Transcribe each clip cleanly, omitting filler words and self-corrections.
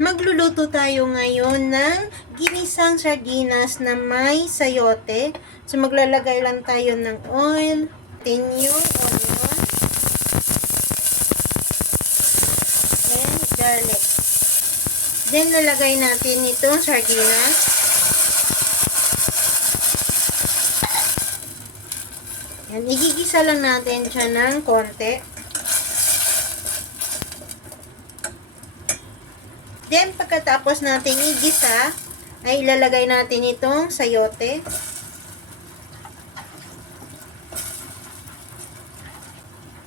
Magluluto tayo ngayon ng ginisang sardinas na may sayote. So, maglalagay lang tayo ng oil, tin yung onion, and garlic. Then, lalagay natin itong sardinas. Yan, igigisa lang natin siya ng konti. Then, pagkatapos natin igisa, ay ilalagay natin itong sayote.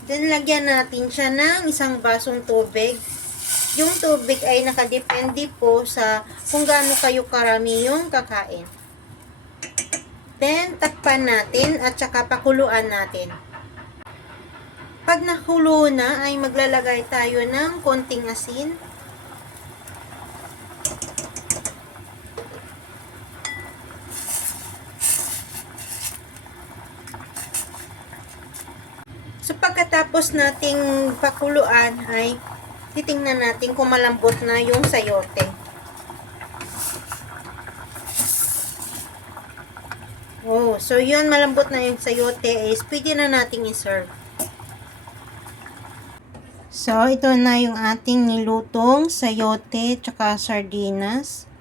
Then, lagyan natin siya ng isang basong tubig. Yung tubig ay nakadepende po sa kung gaano kayo karami yung kakain. Then, takpan natin at saka pakuluan natin. Pag nakulo na, ay maglalagay tayo ng konting asin. So, pagkatapos nating pakuluan ay titingnan natin kung malambot na yung sayote. Oh, so yun, malambot na yung sayote is pwede na nating i-serve. So, ito na yung ating nilutong sayote tsaka sardinas.